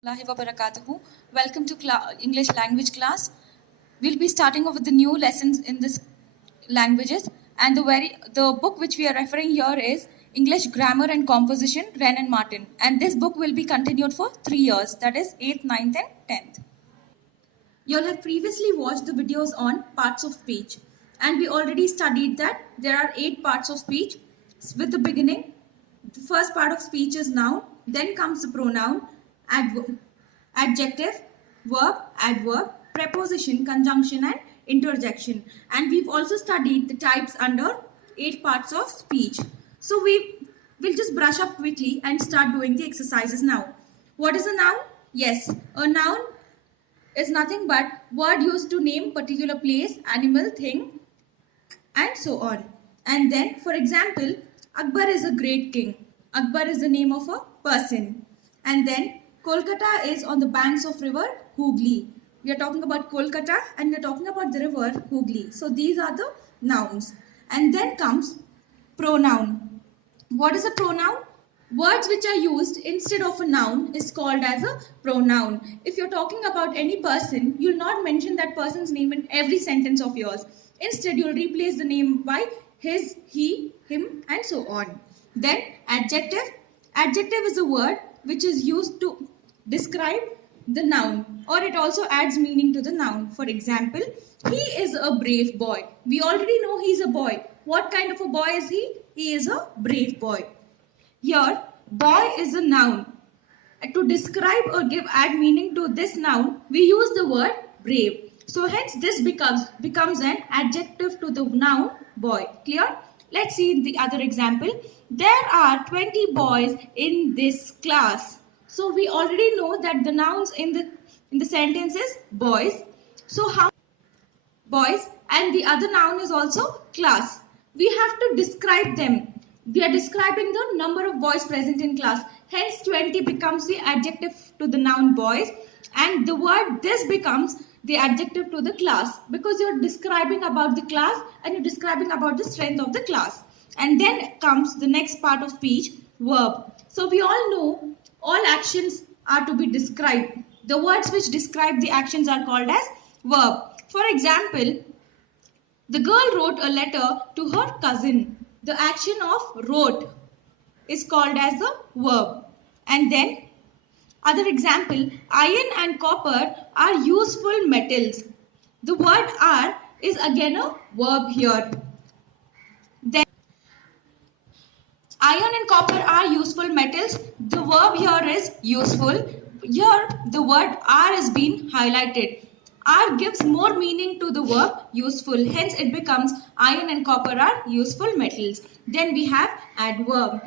Warahmatullahi wabarakatuh. Welcome to English language class. We'll be starting off with the new lessons in this languages, and the book which we are referring here is English Grammar and Composition, Wren and Martin, and this book will be continued for 3 years, that is 8th, 9th and 10th. You'll have previously watched the videos on parts of speech, and we already studied that there are 8 parts of speech. With the beginning, the first part of speech is noun, then comes the pronoun, adjective, verb, adverb, preposition, conjunction and interjection. And we've also studied the types under 8 parts of speech. So we will just brush up quickly and start doing the exercises now. What is a noun? Yes, a noun is nothing but word used to name particular place, animal, thing and so on. And then, for example, Akbar is a great king. Akbar is the name of a person. And then Kolkata is on the banks of river Hooghly. We are talking about Kolkata and we are talking about the river Hooghly. So these are the nouns. And then comes pronoun. What is a pronoun? Words which are used instead of a noun is called as a pronoun. If you're talking about any person, you'll not mention that person's name in every sentence of yours. Instead, you'll replace the name by his, he, him and so on. Then adjective. Adjective is a word which is used to describe the noun, or it also adds meaning to the noun. For example, he is a brave boy. We already know he's a boy. What kind of a boy is he? He is a brave boy. Here, boy is a noun. To describe or add meaning to this noun, we use the word brave. So hence this becomes an adjective to the noun boy. Clear? Let's see the other example. There are 20 boys in this class. So we already know that the nouns in the sentence is boys. So how boys, and the other noun is also class. We have to describe them. We are describing the number of boys present in class. Hence 20 becomes the adjective to the noun boys, and the word this becomes the adjective to the class, because you're describing about the class and you're describing about the strength of the class. And then comes the next part of speech, verb. So we all know all actions are to be described. The words which describe the actions are called as verb. For example, the girl wrote a letter to her cousin. The action of wrote is called as the verb. And then other example, iron and copper are useful metals. The word are is again a verb here. Then iron and copper are useful metals. The verb here is useful. Here the word are is being highlighted. Are gives more meaning to the verb useful. Hence it becomes iron and copper are useful metals. Then we have adverb.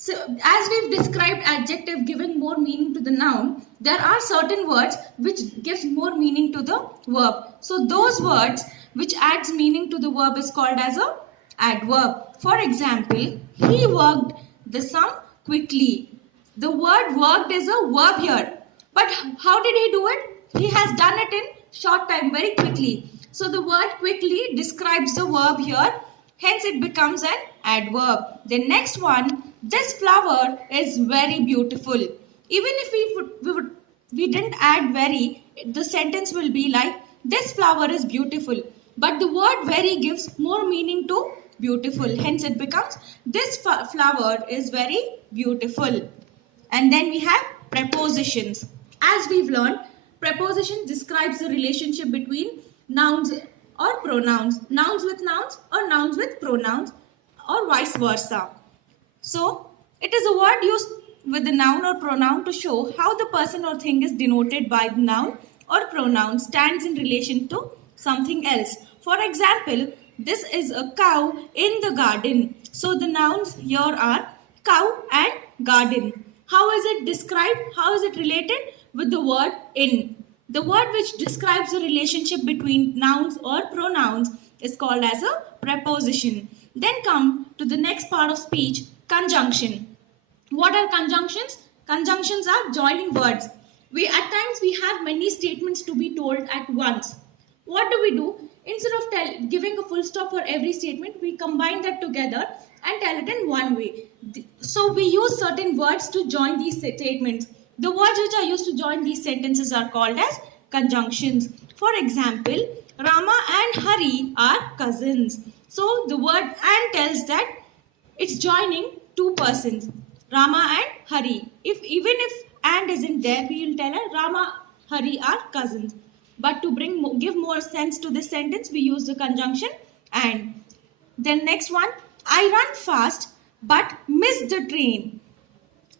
So as we've described adjective giving more meaning to the noun, there are certain words which gives more meaning to the verb. So those words which adds meaning to the verb is called as a adverb. For example, he worked the sum quickly. The word worked is a verb here. But how did he do it? He has done it in short time, very quickly. So the word quickly describes the verb here. Hence it becomes an adverb. The next one, this flower is very beautiful. Even if we didn't add very, the sentence will be like, this flower is beautiful. But the word very gives more meaning to beautiful. Hence it becomes, this flower is very beautiful. And then we have prepositions. As we've learned, preposition describes the relationship between nouns or pronouns. Nouns with nouns or nouns with pronouns, or vice versa. So, it is a word used with the noun or pronoun to show how the person or thing is denoted by the noun or pronoun stands in relation to something else. For example, this is a cow in the garden. So, the nouns here are cow and garden. How is it described? How is it related? With the word in. The word which describes the relationship between nouns or pronouns is called as a preposition. Then come to the next part of speech, conjunction. What are conjunctions? Conjunctions are joining words. At times we have many statements to be told at once. What do? Instead of giving a full stop for every statement, we combine that together and tell it in one way. So we use certain words to join these statements. The words which are used to join these sentences are called as conjunctions. For example, Rama and Hari are cousins. So the word and tells that it's joining two persons, Rama and Hari. Even if and isn't there, we will tell her Rama, Hari are cousins. But to give more sense to this sentence, we use the conjunction and. Then next one, I run fast but missed the train.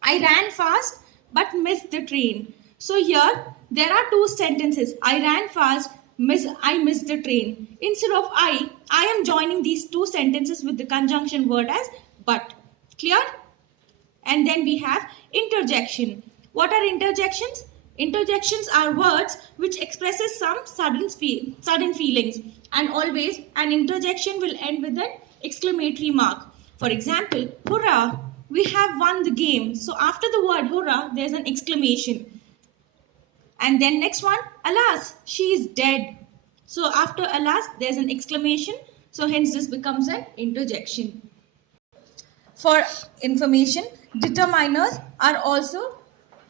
I ran fast but missed the train. So here there are two sentences. I ran fast, I missed the train. Instead of I am joining these two sentences with the conjunction word as but. Clear? And then we have interjection. What are interjections? Interjections are words which expresses some sudden feelings, and always an interjection will end with an exclamatory mark. For example, hurrah, we have won the game. So after the word hurrah, there's an exclamation. And then next one, alas, she is dead. So after alas, there's an exclamation. So hence this becomes an interjection. For information, determiners are also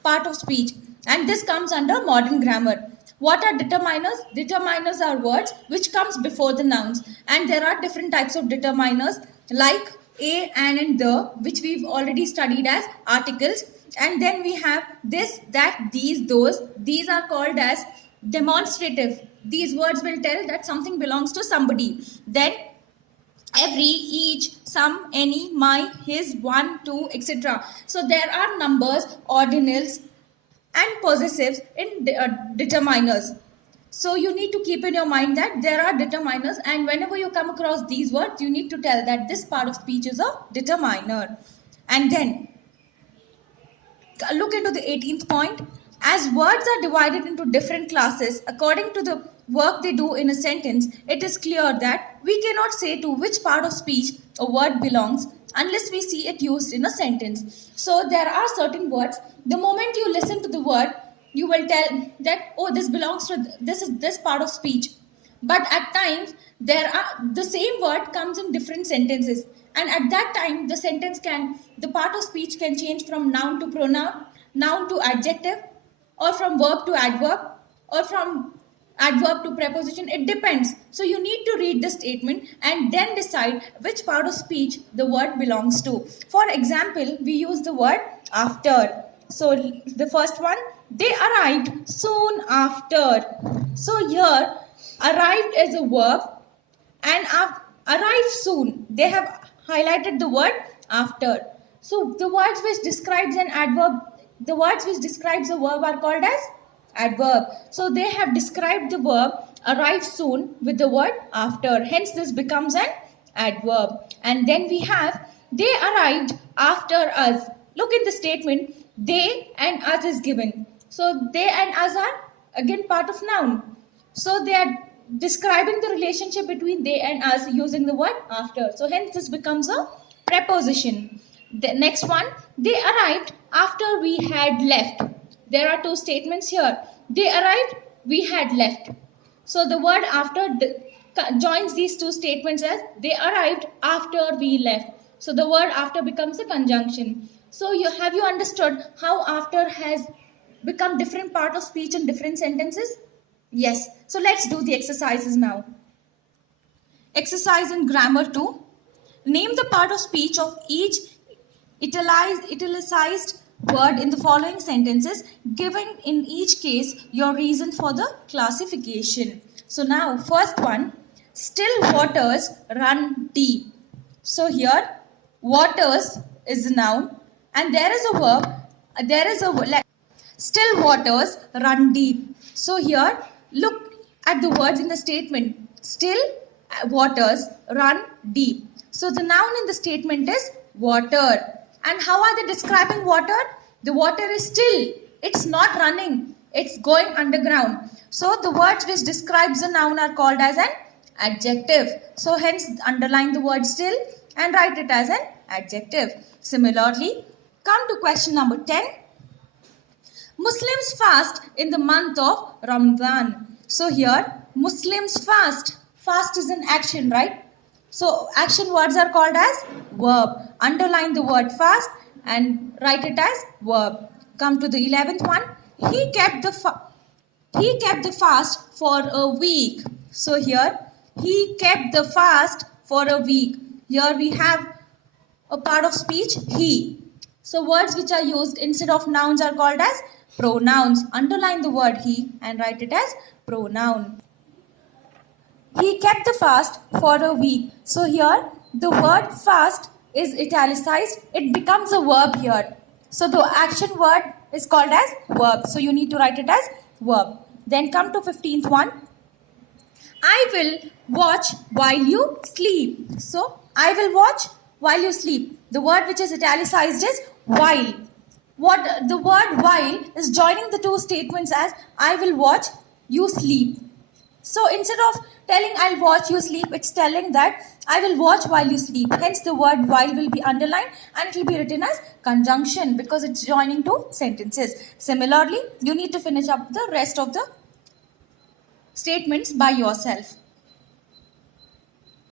part of speech, and this comes under modern grammar. What are determiners? Determiners are words which comes before the nouns, and there are different types of determiners like a, an and the, which we've already studied as articles. And then we have this, that, these, those. These are called as demonstrative. These words will tell that something belongs to somebody. Then every, each, some, any, my, his, one, two, etc. So there are numbers, ordinals and possessives in determiners. So you need to keep in your mind that there are determiners, and whenever you come across these words, you need to tell that this part of speech is a determiner. And then look into the 18th point. As words are divided into different classes according to the work they do in a sentence, it is clear that we cannot say to which part of speech a word belongs unless we see it used in a sentence. So there are certain words, the moment you listen to the word, you will tell that, oh, this belongs to this part of speech. But at times, the same word comes in different sentences. And at that time, the part of speech can change from noun to pronoun, noun to adjective, or from verb to adverb, or from adverb to preposition. It depends. So you need to read the statement and then decide which part of speech the word belongs to. For example, we use the word after. So the first one, they arrived soon after. So here, arrived is a verb, and arrived soon, they have highlighted the word after. So the words which describes an adverb, the words which describes a verb are called as adverb. So they have described the verb arrive soon with the word after. Hence this becomes an adverb. And then we have they arrived after us. Look in the statement, they and us is given. So they and us are again part of noun. So they are describing the relationship between they and us using the word after. So hence this becomes a preposition. The next one, they arrived after we had left. There are two statements here. They arrived, we had left. So the word after joins these two statements as they arrived after we left. So the word after becomes a conjunction. So have you understood how after has become different part of speech in different sentences? Yes. So let's do the exercises now. Exercise in grammar 2. Name the part of speech of each italicized word in the following sentences, giving in each case your reason for the classification. So now, first one, still waters run deep. So here, waters is a noun, and there is a verb, still waters run deep. So here, look at the words in the statement, still waters run deep. So the noun in the statement is water. And how are they describing water? The water is still. It's not running. It's going underground. So the words which describes the noun are called as an adjective. So hence underline the word still and write it as an adjective. Similarly, come to question number 10. Muslims fast in the month of Ramadan. So here, Muslims fast. Fast is an action, right? So action words are called as verb. Underline the word fast and write it as verb. come to the 11th one. He kept the fast for a week. So here, he kept the fast for a week. Here we have a part of speech, he. So words which are used instead of nouns are called as pronouns. Underline the word he and write it as pronoun. He kept the fast for a week. So here, the word fast is italicized. It becomes a verb here. So the action word is called as verb. So you need to write it as verb. Then come to 15th one. I will watch while you sleep. So I will watch while you sleep. The word which is italicized is while. The word while is joining the two statements as I will watch you sleep. So instead of telling I'll watch you sleep, it's telling that I will watch while you sleep. Hence the word while will be underlined and it will be written as conjunction because it's joining two sentences. Similarly, you need to finish up the rest of the statements by yourself.